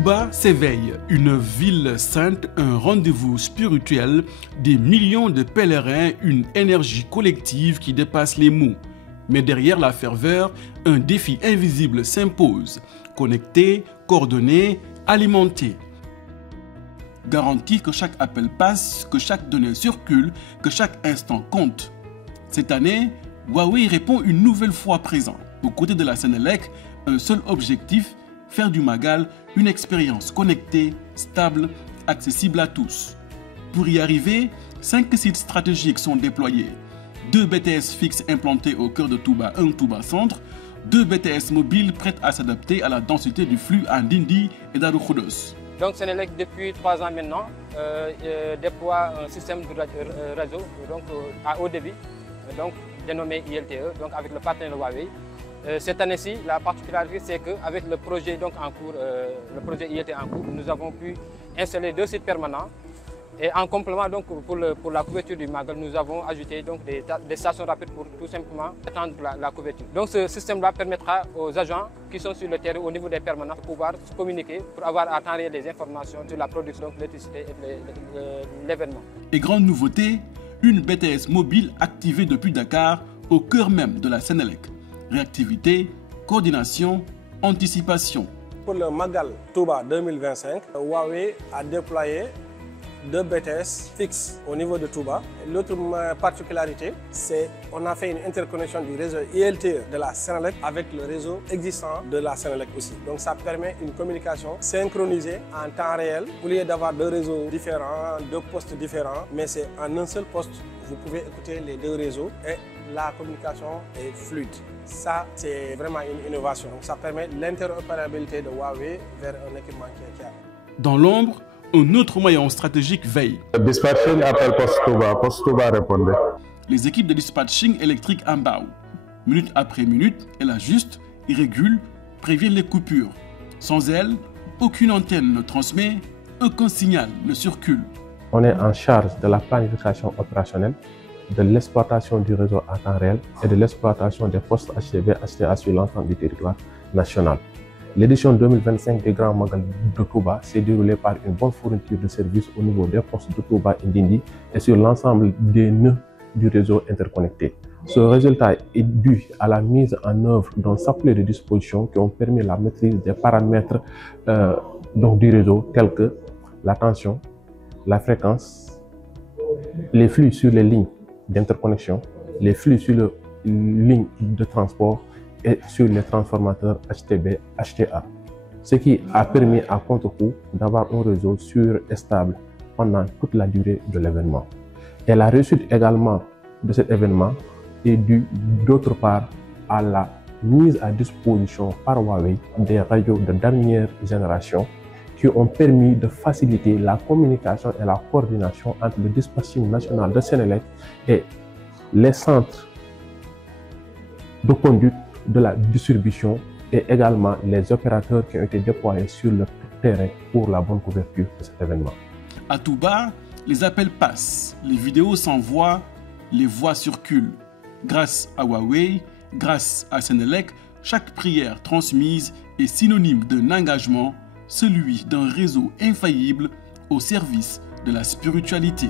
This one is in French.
Touba s'éveille, une ville sainte, un rendez-vous spirituel, des millions de pèlerins, une énergie collective qui dépasse les mots. Mais derrière la ferveur, un défi invisible s'impose, connecter, coordonner, alimenter. Garantir que chaque appel passe, que chaque donnée circule, que chaque instant compte. Cette année, Huawei répond une nouvelle fois présent. Aux côtés de la Senelec, un seul objectif, faire du Magal une expérience connectée, stable, accessible à tous. Pour y arriver, 5 sites stratégiques sont déployés. 2 BTS fixes implantés au cœur de Touba, un Touba Centre, 2 BTS mobiles prêts à s'adapter à la densité du flux à Ndindi et Darou Khoudoss. Donc Senelec, depuis 3 ans maintenant, déploie un système de réseau donc, à haut débit, donc, dénommé ILTE, donc avec le partenaire Huawei. Cette année-ci, la particularité, c'est qu'avec le projet donc, en cours, le projet ILTE en cours, nous avons pu installer 2 sites permanents. Et en complément donc, pour la couverture du Magal, nous avons ajouté donc, des stations rapides pour tout simplement étendre la couverture. Donc ce système-là permettra aux agents qui sont sur le terrain au niveau des permanents de pouvoir se communiquer pour avoir à temps réel des informations sur la production de l'électricité et l'événement. Et grande nouveauté, une BTS mobile activée depuis Dakar au cœur même de la Senelec. Réactivité, coordination, anticipation. Pour le Magal Touba 2025, Huawei a déployé 2 BTS fixes au niveau de Touba. L'autre particularité, c'est qu'on a fait une interconnexion du réseau ILTE de la Senelec avec le réseau existant de la Senelec aussi. Donc ça permet une communication synchronisée en temps réel. Au lieu d'avoir 2 réseaux différents, 2 postes différents, mais c'est en un seul poste. Vous pouvez écouter les 2 réseaux et la communication est fluide. Ça, c'est vraiment une innovation. Donc ça permet l'interopérabilité de Huawei vers un équipement qui est clair. Dans l'ombre, un autre maillon stratégique veille. Dispatching appelle Poste Touba répondait. Les équipes de dispatching électrique en Mbao. Minute après minute, elles ajustent, y régulent, préviennent les coupures. Sans elles, aucune antenne ne transmet, aucun signal ne circule. On est en charge de la planification opérationnelle, de l'exploitation du réseau à temps réel et de l'exploitation des postes HTB, HTA sur l'ensemble du territoire national. L'édition 2025 des Grands Magal de Touba s'est déroulée par une bonne fourniture de services au niveau des postes de Touba et Ndindi et sur l'ensemble des nœuds du réseau interconnecté. Ce résultat est dû à la mise en œuvre d'un saplet de dispositions qui ont permis la maîtrise des paramètres du réseau tels que la tension, la fréquence, les flux sur les lignes d'interconnexion, les flux sur les lignes de transport et sur les transformateurs HTB, HTA. Ce qui a permis à contre-coup d'avoir un réseau sûr et stable pendant toute la durée de l'événement. Et la réussite également de cet événement est due d'autre part à la mise à disposition par Huawei des radios de dernière génération qui ont permis de faciliter la communication et la coordination entre le dispatching national de Senelec et les centres de conduite de la distribution et également les opérateurs qui ont été déployés sur le terrain pour la bonne couverture de cet événement. À Touba, les appels passent, les vidéos s'envoient, les voix circulent. Grâce à Huawei, grâce à Senelec, chaque prière transmise est synonyme d'un engagement, celui d'un réseau infaillible au service de la spiritualité.